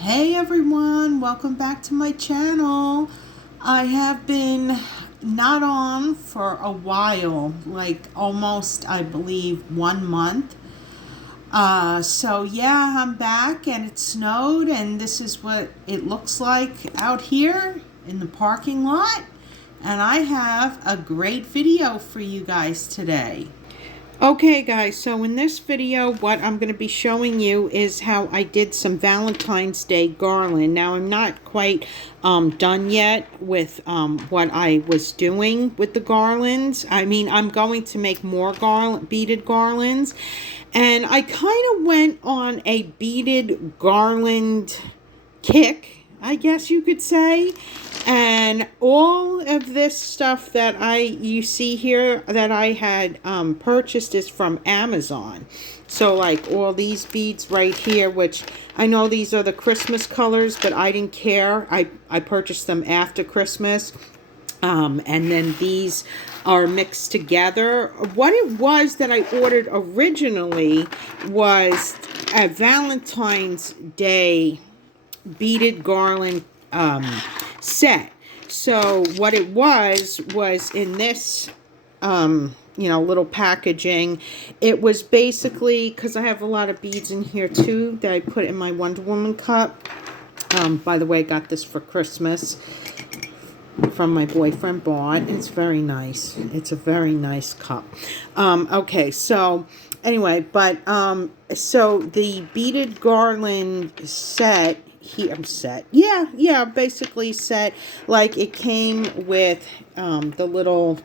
Hey everyone, welcome back to my channel. I have been not on for a while, like almost I believe 1 month. So yeah, I'm back and it snowed and this is what it looks like out here in the parking lot. And I have a great video for you guys today. Okay guys, so in this video what I'm going to be showing you is how I did some Valentine's Day garland. Now I'm not quite done yet with what I was doing with the garlands. I mean, I'm going to make more beaded garlands, and I kind of went on a beaded garland kick, I guess you could say. And all of this stuff that you see here that I had purchased is from Amazon. So like all these beads right here, which I know these are the Christmas colors, but I didn't care. I purchased them after Christmas. And then these are mixed together. What it was that I ordered originally was a Valentine's Day beaded garland set. So what it was in this little packaging. It was basically, because I have a lot of beads in here too that I put in my Wonder Woman cup. By the way, I got this for Christmas from my boyfriend bought. It's very nice. It's a very nice cup. Okay, so anyway, but so the beaded garland set here, basically set, like it came with the little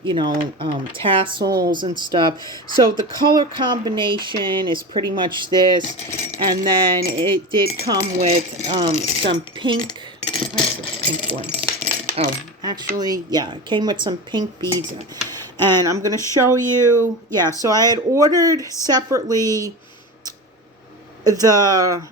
tassels and stuff. So the color combination is pretty much this, and then it did come with some pink. What's the pink ones? Oh, actually, yeah, it came with some pink beads. And I'm going to show you. Yeah, so I had ordered separately the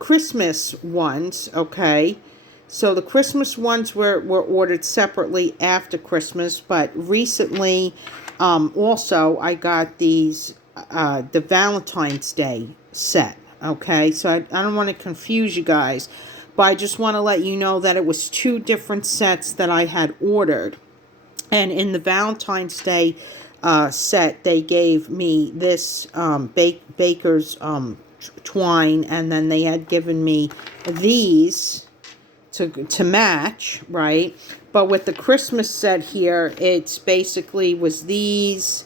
Christmas ones, okay? So the Christmas ones were ordered separately after Christmas, but recently also I got these, the Valentine's Day set, okay? So I don't want to confuse you guys, but I just want to let you know that it was two different sets that I had ordered. And in the Valentine's Day set, they gave me this baker's twine, and then they had given me these to match, right? But with the Christmas set here, it's basically was these,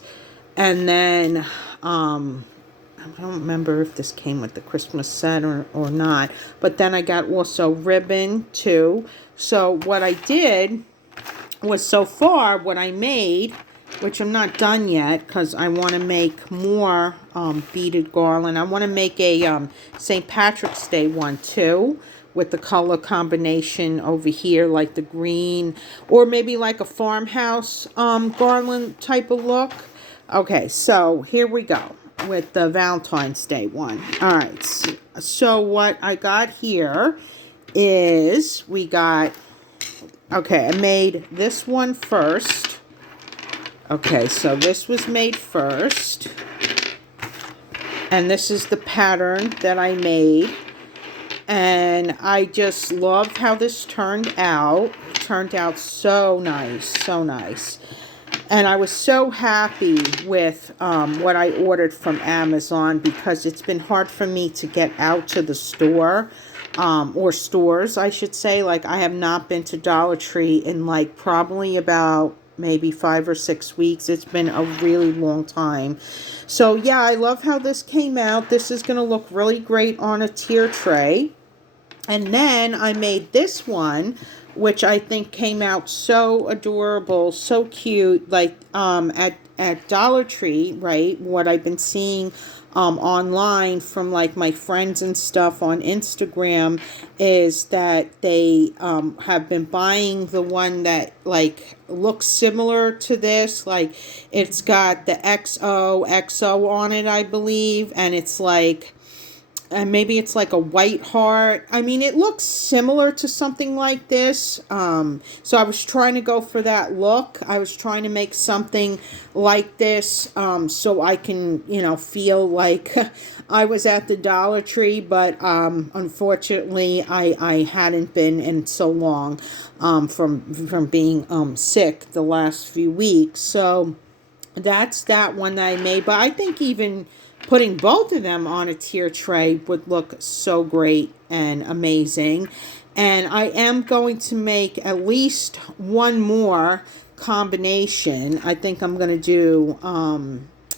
and then I don't remember if this came with the Christmas set or not, but then I got also ribbon too. So what I did was, so far what I made, which I'm not done yet because I want to make more beaded garland. I want to make a St. Patrick's Day one too, with the color combination over here, like the green, or maybe like a farmhouse garland type of look. Okay, so here we go with the Valentine's Day one. All right, so what I got here is okay, I made this one first. Okay, so this was made first. And this is the pattern that I made. And I just love how this turned out. It turned out so nice, so nice. And I was so happy with what I ordered from Amazon, because it's been hard for me to get out to the store, or stores, I should say. Like, I have not been to Dollar Tree in like probably about maybe 5 or 6 weeks. It's been a really long time. So yeah, I love how this came out. This is going to look really great on a tier tray. And then I made this one, which I think came out so adorable, so cute, like at Dollar Tree, right? What I've been seeing online from like my friends and stuff on Instagram is that they have been buying the one that like looks similar to this. Like, it's got the XOXO on it, I believe, and it's like and maybe it's like a white heart. I mean, it looks similar to something like this. So I was trying to go for that look. I was trying to make something like this, so I can, feel like I was at the Dollar Tree. But unfortunately, I hadn't been in so long, from being sick the last few weeks. So that's that one that I made. But I think even putting both of them on a tier tray would look so great and amazing. And I am going to make at least one more combination. I think I'm going to do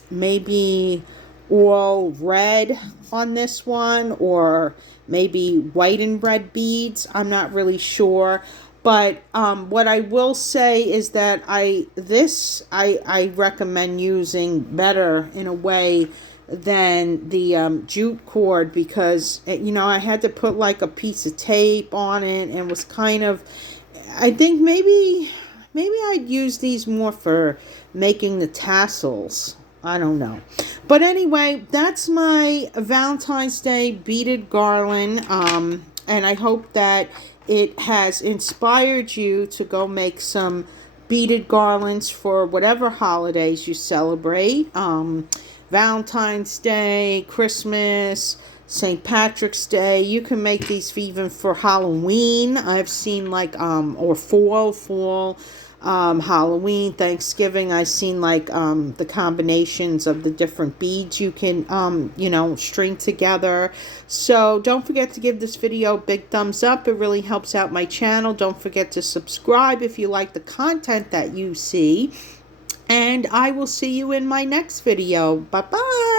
maybe all red on this one, or maybe white and red beads. I'm not really sure. But what I will say is that I recommend using better in a way than the jute cord, because I had to put like a piece of tape on it, and was kind of, I think maybe I'd use these more for making the tassels. I don't know. But anyway, that's my Valentine's Day beaded garland. And I hope that it has inspired you to go make some beaded garlands for whatever holidays you celebrate. Valentine's Day, Christmas, St. Patrick's Day. You can make these even for Halloween. I've seen or fall, Halloween, Thanksgiving. I've seen the combinations of the different beads you can, string together. So don't forget to give this video a big thumbs up. It really helps out my channel. Don't forget to subscribe if you like the content that you see. And I will see you in my next video. Bye-bye.